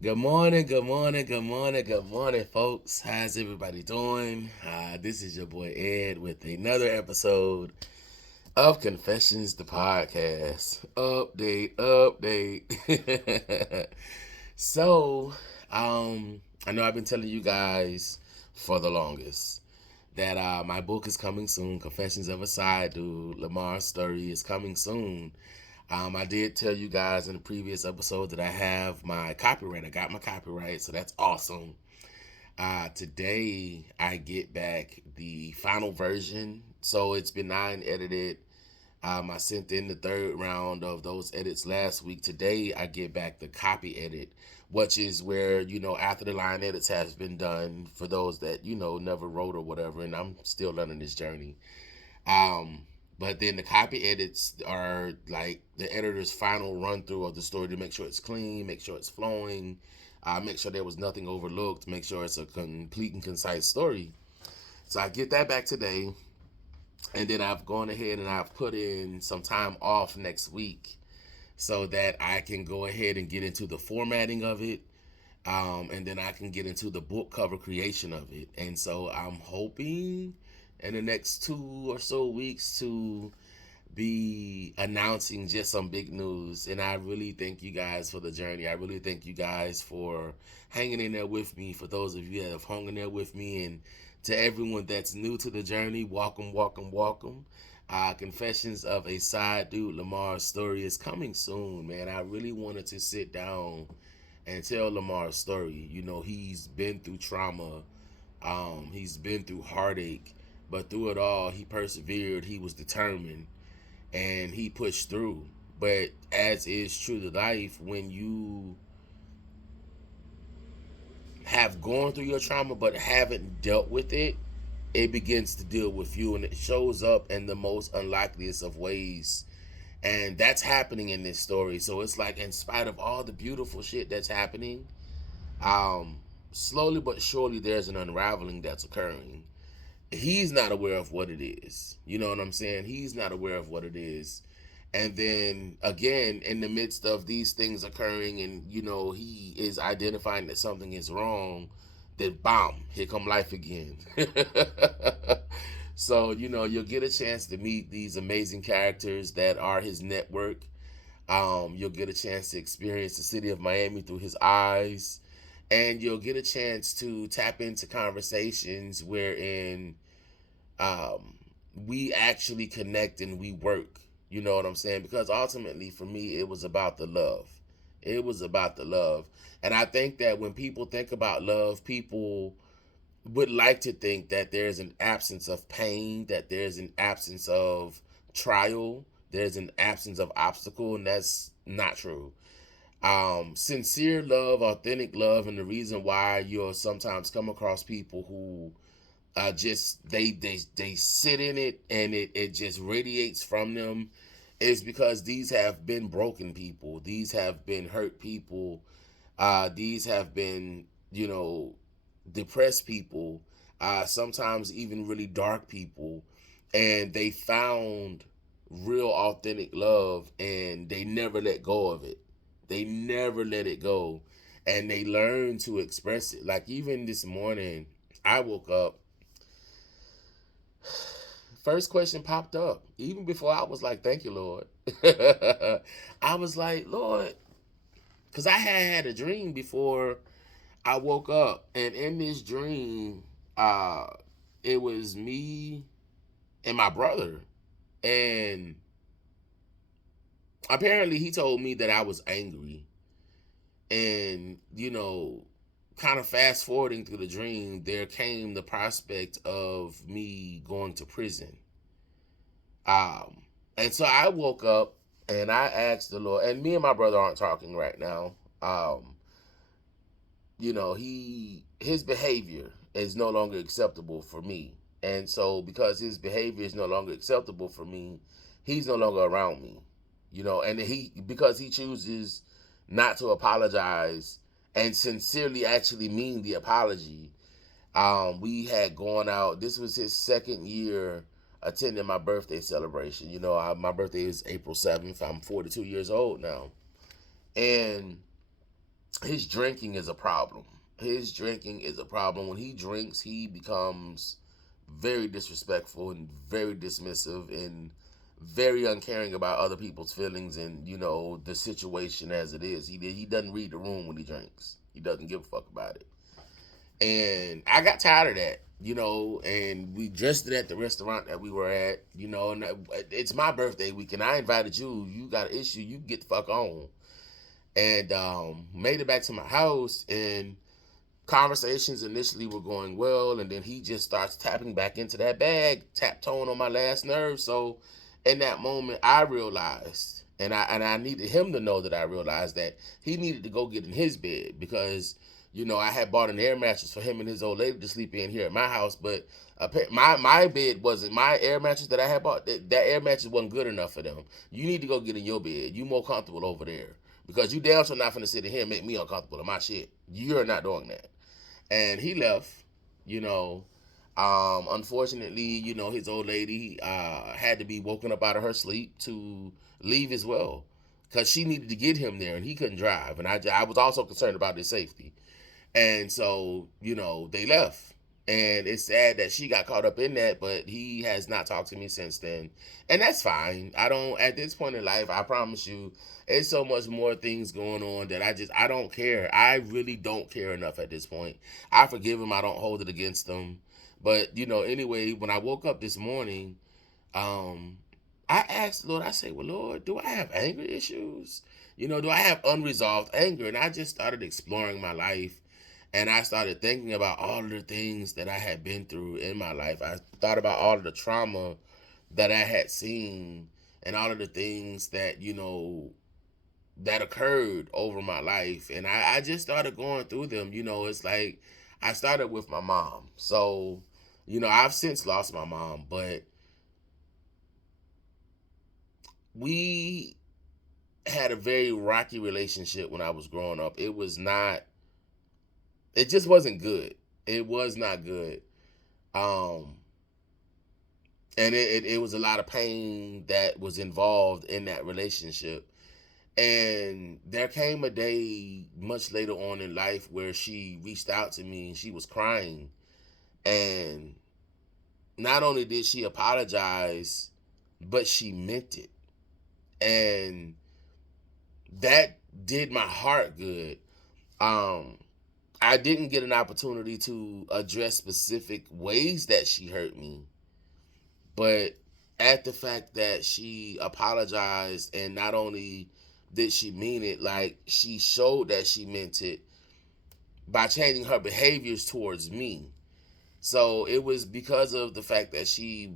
Good morning, good morning, good morning, good morning, folks. How's everybody doing? This is your boy Ed with another episode of Confessions, the podcast. Update. so, I know I've been telling you guys for the longest that my book is coming soon. Confessions of a Side Dude. Lamar's story is coming soon. I did tell you guys in the previous episode that I have my copyright. I got my copyright, so that's awesome. Today I get back the final version. So it's been nine edited. I sent in the third round of those edits last week. Today I get back the copy edit, which is where, after the line edits has been done for those that, never wrote or whatever, and I'm still learning this journey. Um, but then the copy edits are like the editor's final run through of the story to make sure it's clean, make sure it's flowing, make sure there was nothing overlooked, make sure it's a complete and concise story. So I get that back today, and then I've gone ahead and I've put in some time off next week so that I can go ahead and get into the formatting of it. And then I can get into the book cover creation of it. And so I'm hoping in the next 2 or so weeks to be announcing just some big news. And I really thank you guys for the journey. I really thank you guys for hanging in there with me. For those of you that have hung in there with me, and to everyone that's new to the journey, welcome, welcome, welcome. Confessions of a Side Dude. Lamar's story is coming soon, man. I really wanted to sit down and tell Lamar's story. He's been through trauma, he's been through heartache, but through it all, he persevered, he was determined, and he pushed through. But as is true to life, when you have gone through your trauma but haven't dealt with it, it begins to deal with you, and it shows up in the most unlikeliest of ways. And that's happening in this story. So it's like, in spite of all the beautiful shit that's happening, um, slowly but surely there's an unraveling that's occurring. He's not aware of what it is. You know what I'm saying? He's not aware of what it is. And then again, in the midst of these things occurring, and he is identifying that something is wrong, then bam, here come life again. So you'll get a chance to meet these amazing characters that are his network. You'll get a chance to experience the city of Miami through his eyes, and you'll get a chance to tap into conversations wherein um, we actually connect and we work. You know what I'm saying? Because ultimately, for me, it was about the love. It was about the love. And I think that when people think about love, people would like to think that there's an absence of pain, that there's an absence of trial, there's an absence of obstacle, and that's not true. Sincere love, authentic love, and the reason why you'll sometimes come across people who just they sit in it, and it just radiates from them, is because these have been broken people, these have been hurt people, these have been, you know depressed people, sometimes even really dark people, and they found real authentic love, and they never let go of it. They never let it go, and they learn to express it. Like, even this morning, I woke up, first question popped up, even before I was like, thank you, Lord. I was like, Lord, because I had a dream before I woke up, and in this dream, uh, it was me and my brother, and apparently he told me that I was angry, and kind of fast forwarding through the dream, there came the prospect of me going to prison. Um, and so I woke up and I asked the Lord, and me and my brother aren't talking right now. His behavior is no longer acceptable for me. And so, because his behavior is no longer acceptable for me, he's no longer around me. And because he chooses not to apologize and sincerely actually mean the apology. We had gone out. This was his second year attending my birthday celebration. My birthday is April 7th. I'm 42 years old now. And his drinking is a problem. His drinking is a problem. When he drinks, he becomes very disrespectful and very dismissive and very uncaring about other people's feelings and the situation as it is. He doesn't read the room when he drinks. He doesn't give a fuck about it. And I got tired of that, and we dressed it at the restaurant that we were at, and it's my birthday weekend. I invited you. You got an issue, you get the fuck on. And made it back to my house, and conversations initially were going well, and then he just starts tapping back into that bag, tap tone on my last nerve. So in that moment, I realized, and I needed him to know that I realized that he needed to go get in his bed, because I had bought an air mattress for him and his old lady to sleep in here at my house, but my bed wasn't, my air mattress that I had bought, that air mattress wasn't good enough for them. You need to go get in your bed. You more comfortable over there, because you damn sure not finna sit in here and make me uncomfortable in my shit. You're not doing that. And he left. you know Unfortunately, his old lady had to be woken up out of her sleep to leave as well, because she needed to get him there and he couldn't drive, and I was also concerned about his safety. And so, they left. And it's sad that she got caught up in that, but he has not talked to me since then. And that's fine. I don't, at this point in life, I promise you, there's so much more things going on that I don't care. I really don't care enough at this point. I forgive him. I don't hold it against him. But, anyway, when I woke up this morning, um, I asked the Lord, I said, well, Lord, do I have anger issues? Do I have unresolved anger? And I just started exploring my life, and I started thinking about all of the things that I had been through in my life. I thought about all of the trauma that I had seen and all of the things that, that occurred over my life. And I just started going through them. It's like I started with my mom. So, I've since lost my mom, but we had a very rocky relationship when I was growing up. It just wasn't good. It was not good. Um, and it was a lot of pain that was involved in that relationship. And there came a day much later on in life where she reached out to me and she was crying. And not only did she apologize, but she meant it. And that did my heart good. Um, I didn't get an opportunity to address specific ways that she hurt me, but at the fact that she apologized, and not only did she mean it, like she showed that she meant it by changing her behaviors towards me. So it was because of the fact that she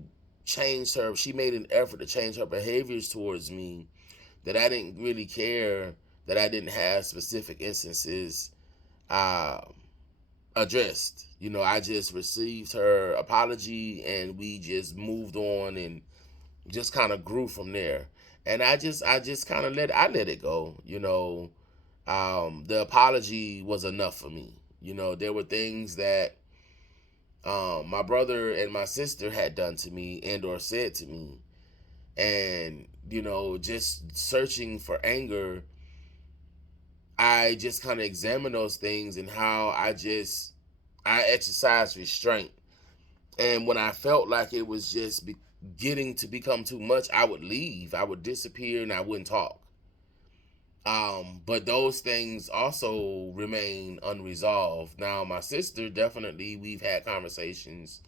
made an effort to change her behaviors towards me, that I didn't really care that I didn't have specific instances uh, addressed. I just received her apology and we just moved on and just kind of grew from there. And I just kind of let it go. The apology was enough for me. There were things that my brother and my sister had done to me and or said to me, and just searching for anger, I just kind of examined those things and how I exercised restraint. And when I felt like it was just getting to become too much, I would leave. I would disappear and I wouldn't talk. But those things also remain unresolved. Now, my sister, definitely, we've had conversations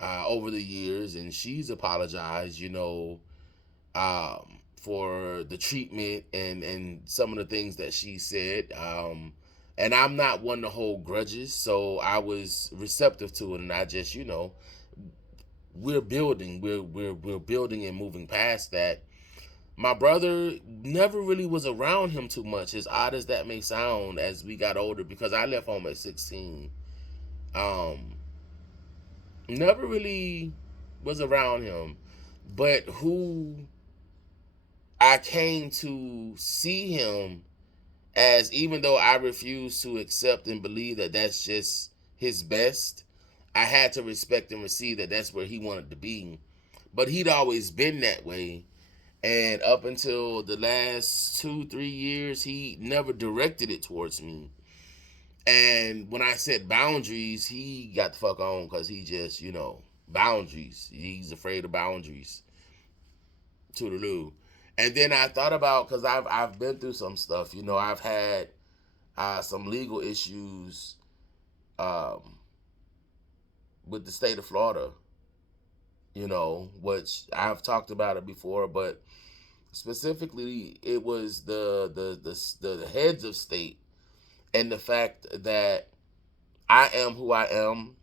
over the years, and she's apologized, for the treatment and some of the things that she said. And I'm not one to hold grudges, so I was receptive to it, and I just, we're building and moving past that. My brother, never really was around him too much, as odd as that may sound, as we got older, because I left home at 16. Um, Never really was around him, but who I came to see him as, even though I refused to accept and believe that that's just his best, I had to respect and receive that that's where he wanted to be. But he'd always been that way. And up until the last 2, 3 years, he never directed it towards me. And when I set boundaries, he got the fuck on because he just, boundaries. He's afraid of boundaries. To the loo. And then I thought about, because I've been through some stuff. I've had some legal issues um, with the state of Florida. Which I've talked about it before, but specifically, it was the heads of state, and the fact that I am who I am,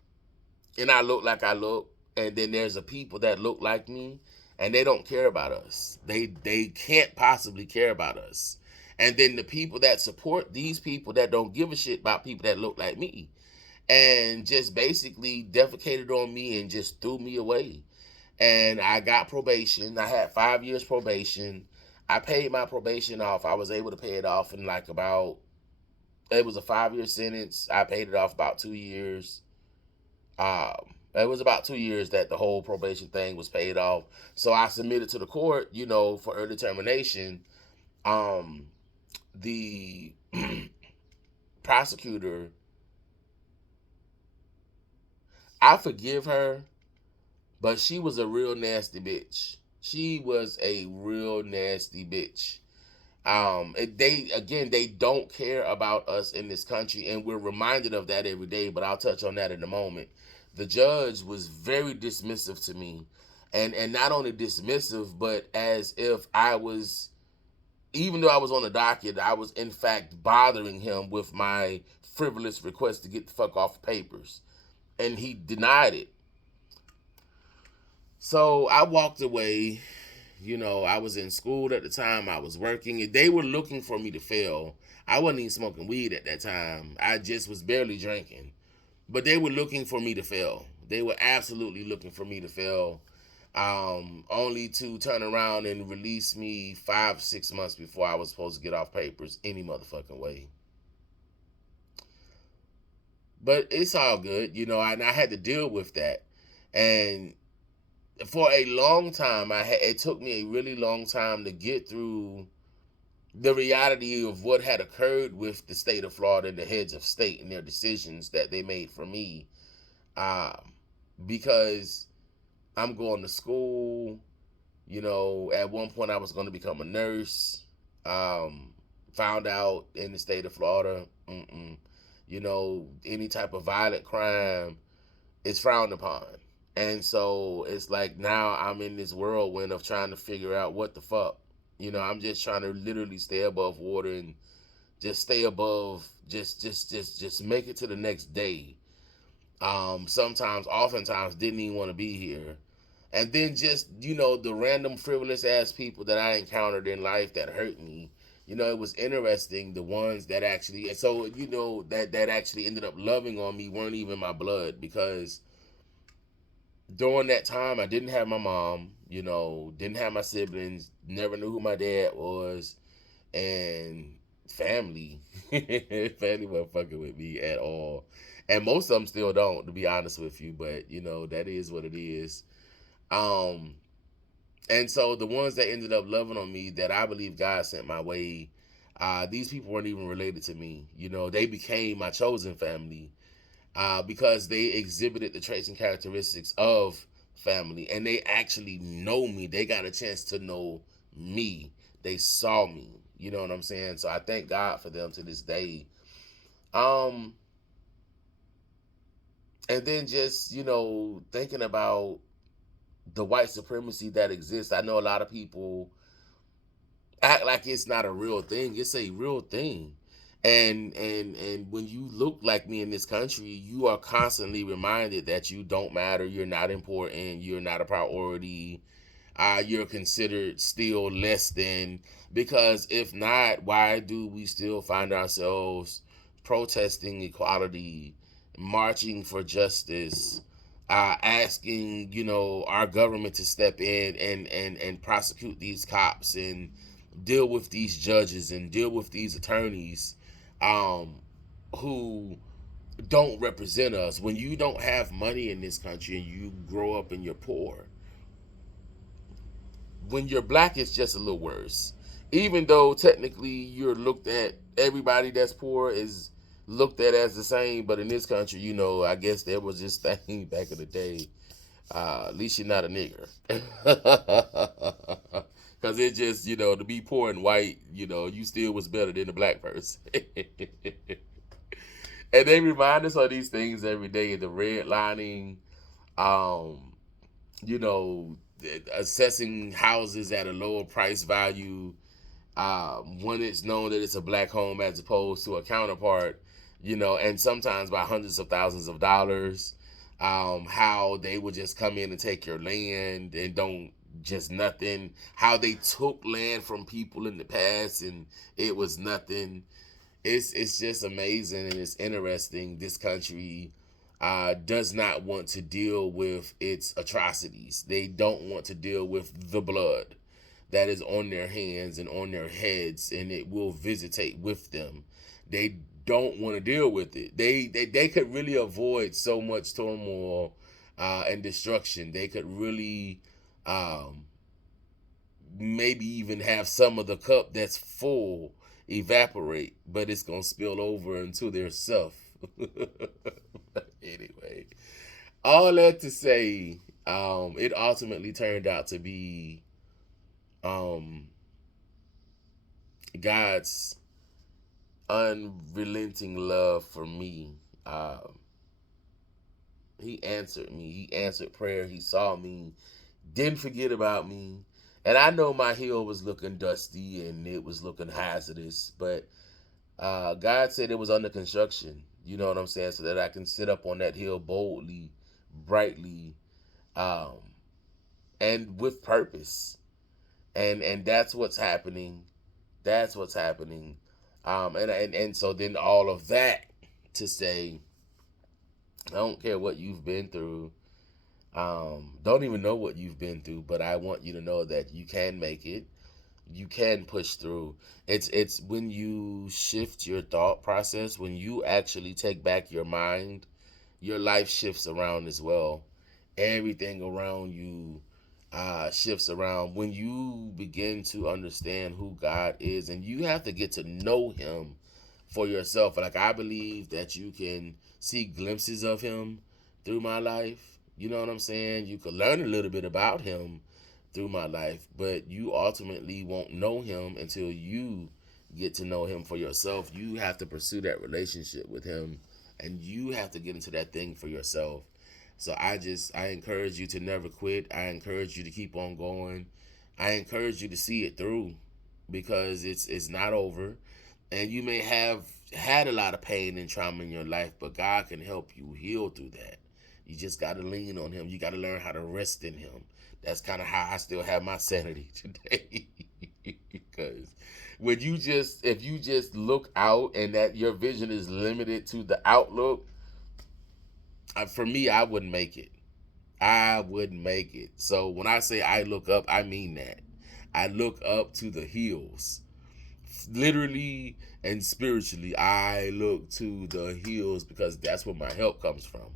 and I look like I look, and then there's a people that look like me, and they don't care about us. They can't possibly care about us. And then the people that support these people that don't give a shit about people that look like me, and just basically defecated on me and just threw me away. And I got probation. I had 5 years probation. I paid my probation off. I was able to pay it off in like about, it was a 5 year sentence. I paid it off about 2 years. It was about 2 years that the whole probation thing was paid off. So I submitted to the court, for early termination. Um, the prosecutor, I forgive her, but she was a real nasty bitch. She was a real nasty bitch. They don't care about us in this country, and we're reminded of that every day. But I'll touch on that in a moment. The judge was very dismissive to me, and not only dismissive, but as if I was, even though I was on the docket, I was in fact bothering him with my frivolous request to get the fuck off the papers, and he denied it. So I walked away. I was in school at the time. I was working, and they were looking for me to fail. I wasn't even smoking weed at that time. I just was barely drinking. But they were looking for me to fail. They were absolutely looking for me to fail. Only to turn around and release me 5, 6 months before I was supposed to get off papers any motherfucking way. But it's all good, and I had to deal with that. And for a long time, it took me a really long time to get through the reality of what had occurred with the state of Florida and the heads of state and their decisions that they made for me. Because I'm going to school. At one point I was going to become a nurse. Found out in the state of Florida, any type of violent crime is frowned upon. And so it's like now I'm in this whirlwind of trying to figure out what the fuck. I'm just trying to literally stay above water and just stay above, just make it to the next day. Oftentimes didn't even want to be here. And then just, the random frivolous ass people that I encountered in life that hurt me. It was interesting. The ones that actually, that actually ended up loving on me weren't even my blood, because during that time I didn't have my mom, didn't have my siblings, never knew who my dad was, and family, family wasn't fucking with me at all. And most of them still don't, to be honest with you, but that is what it is. Um, and so the ones that ended up loving on me that I believe God sent my way, these people weren't even related to me. They became my chosen family, because they exhibited the traits and characteristics of family, and they actually know me. They got a chance to know me. They saw me. You know what I'm saying? So I thank God for them to this day. Um, and then just, thinking about the white supremacy that exists. I know a lot of people act like it's not a real thing. It's a real thing. And when you look like me in this country, you are constantly reminded that you don't matter, you're not important, you're not a priority, you're considered still less than. Because if not, why do we still find ourselves protesting equality, marching for justice, asking, our government to step in and prosecute these cops and deal with these judges and deal with these attorneys, um, who don't represent us? When you don't have money in this country and you grow up and you're poor, when you're black, it's just a little worse. Even though technically you're looked at, everybody that's poor is looked at as the same. But in this country, I guess there was this thing back in the day. At least you're not a nigger. Because it just, to be poor and white, you still was better than the black person. And they remind us of these things every day. The redlining, um, you know, assessing houses at a lower price value when it's known that it's a black home as opposed to a counterpart, and sometimes by hundreds of thousands of dollars. How they would just come in and take your land and don't just nothing. How they took land from people in the past and it was nothing. It's just amazing and it's interesting. This country does not want to deal with its atrocities. They don't want to deal with the blood that is on their hands and on their heads, and it will visitate with them. They don't want to deal with it. They could really avoid so much turmoil and destruction. They could really maybe even have some of the cup that's full evaporate, but it's gonna spill over into their self. Anyway, all that to say, it ultimately turned out to be um, God's unrelenting love for me. He answered me. He answered prayer. He saw me, didn't forget about me. And I know my hill was looking dusty and it was looking hazardous, but God said it was under construction. You know what I'm saying? So that I can sit up on that hill boldly, brightly, um, and with purpose. And that's what's happening. That's what's happening. And so then all of that to say, I don't care what you've been through. Don't even know what you've been through, but I want you to know that you can make it. You can push through. It's when you shift your thought process, when you actually take back your mind, your life shifts around as well. Everything around you shifts around when you begin to understand who God is, and you have to get to know Him for yourself. Like, I believe that you can see glimpses of Him through my life. You know what I'm saying? You could learn a little bit about Him through my life, but you ultimately won't know Him until you get to know Him for yourself. You have to pursue that relationship with Him, and you have to get into that thing for yourself. So I encourage you to never quit. I encourage you to keep on going. I encourage you to see it through, because it's not over, and you may have had a lot of pain and trauma in your life, but God can help you heal through that. You just got to lean on Him. You got to learn how to rest in Him. That's kind of how I still have my sanity today. Because if you just look out and that your vision is limited to the outlook, for me, I wouldn't make it. I wouldn't make it. So when I say I look up, I mean that. I look up to the hills. Literally and spiritually, I look to the hills because that's where my help comes from.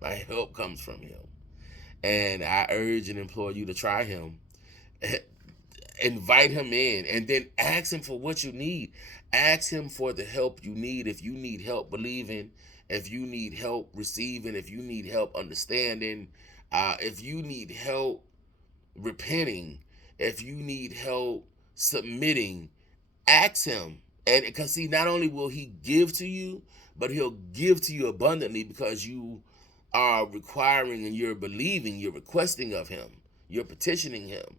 My help comes from Him. And I urge and implore you to try Him. Invite Him in and then ask Him for what you need. Ask Him for the help you need. If you need help believing, if you need help receiving, if you need help understanding, if you need help repenting, if you need help submitting, ask Him. And because, see, not only will He give to you, but He'll give to you abundantly, because you are requiring and you're believing, you're requesting of Him, you're petitioning Him.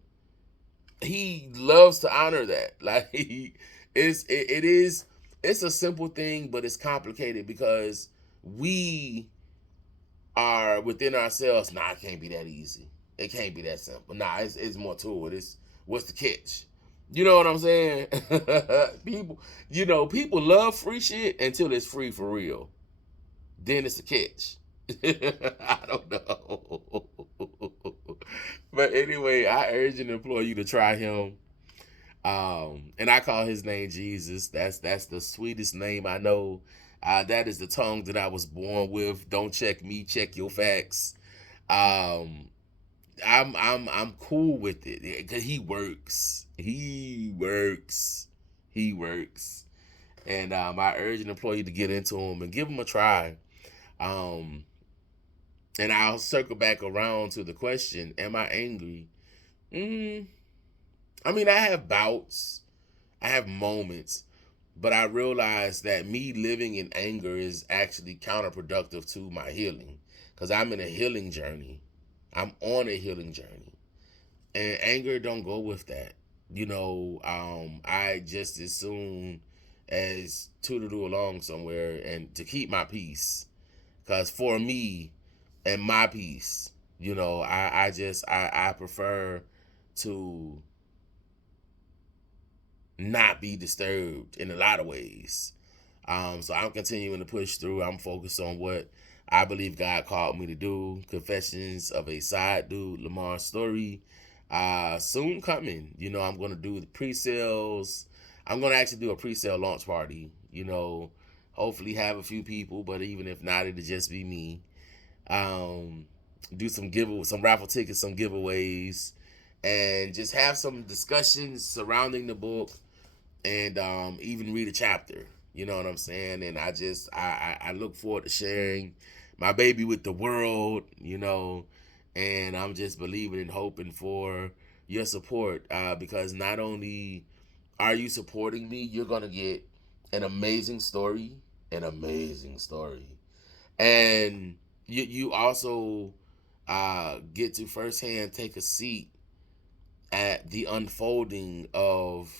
He loves to honor that. Like, it's a simple thing, but it's complicated because we are within ourselves. Nah, it can't be that easy. It can't be that simple. Nah, it's more to it. It's what's the catch? You know what I'm saying? People love free shit until it's free for real. Then it's a catch. I don't know. But anyway, I urge and implore you to try Him. And I call His name Jesus. That's the sweetest name I know. That is the tongue that I was born with. Don't check me, check your facts. Um, I'm cool with it because he works. He works. And I urge an employee to get into him and give him a try. Um, and I'll circle back around to the question: am I angry? Mm, I mean, I have bouts, I have moments, but I realize that me living in anger is actually counterproductive to my healing because I'm in a healing journey. I'm on a healing journey, and anger don't go with that. I just as soon as toodle along somewhere and to keep my peace, because for me and my peace, I prefer to not be disturbed in a lot of ways. So I'm continuing to push through. I'm focused on what I believe God called me to do. Confessions of a Side Dude, Lamar Story. Soon coming. I'm gonna do the pre-sales. I'm gonna actually do a pre-sale launch party. Hopefully have a few people, but even if not, it'll just be me. Um, do some raffle tickets, some giveaways, and just have some discussions surrounding the book, and even read a chapter. You know what I'm saying? And I look forward to sharing my baby with the world. And I'm just believing and hoping for your support, because not only are you supporting me, you're gonna get an amazing story, and you also get to firsthand take a seat at the unfolding of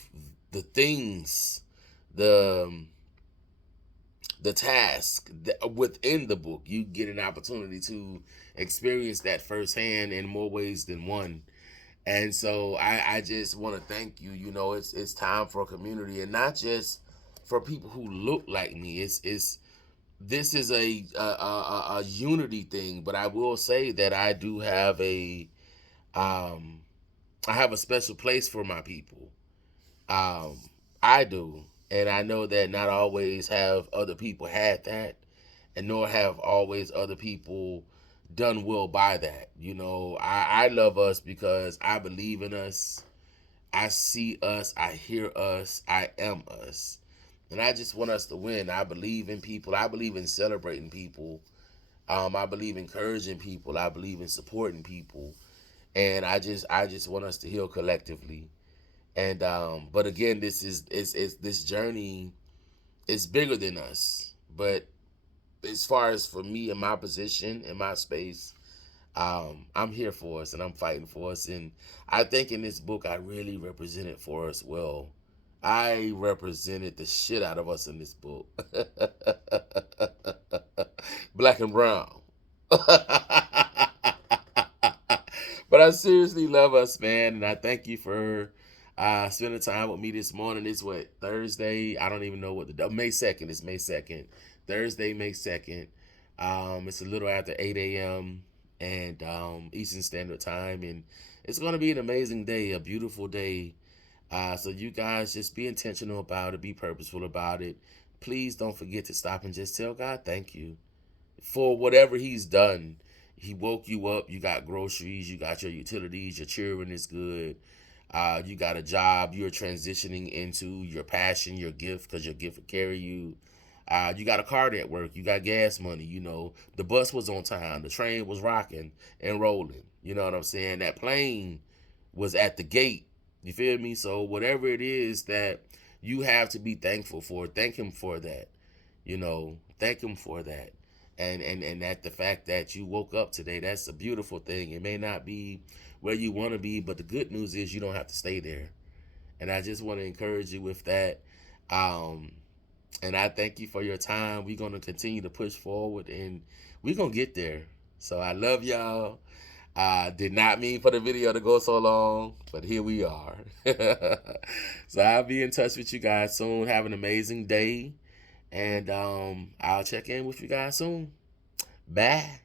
the things, the the task within the book. You get an opportunity to experience that firsthand in more ways than one. And so I just want to thank you. It's time for a community, and not just for people who look like me. It's This is a unity thing. But I will say that um I have a special place for my people. Um, I do, and I know that not always have other people had that, and nor have always other people done well by that. I love us because I believe in us. I see us. I hear us. I am us. And I just want us to win. I believe in people. I believe in celebrating people. I believe in encouraging people. I believe in supporting people. And I just want us to heal collectively. And but again, this journey is bigger than us. But as far as for me in my position, in my space, I'm here for us and I'm fighting for us. And I think in this book I really represented for us well. I represented the shit out of us in this book. Black and brown. But I seriously love us, man, and I thank you for spending time with me this morning. It's what, Thursday? I don't even know what May 2nd. It's May 2nd. Thursday, May 2nd. It's a little after 8 a.m. and Eastern Standard Time, and it's gonna be an amazing day, a beautiful day. So you guys just be intentional about it, be purposeful about it. Please don't forget to stop and just tell God thank you for whatever He's done. He woke you up, you got groceries, you got your utilities, your children is good. You got a job, you're transitioning into your passion, your gift, because your gift will carry you. You got a car at work, you got gas money, the bus was on time, the train was rocking and rolling. You know what I'm saying? That plane was at the gate. You feel me? So whatever it is that you have to be thankful for, thank Him for that. Thank Him for that. And that the fact that you woke up today, that's a beautiful thing. It may not be where you want to be, but the good news is you don't have to stay there. And I just want to encourage you with that. Um, and I thank you for your time. We're gonna continue to push forward, and we're gonna get there. So I love y'all. Did not mean for the video to go so long, but here we are. So I'll be in touch with you guys soon. Have an amazing day, and I'll check in with you guys soon. Bye.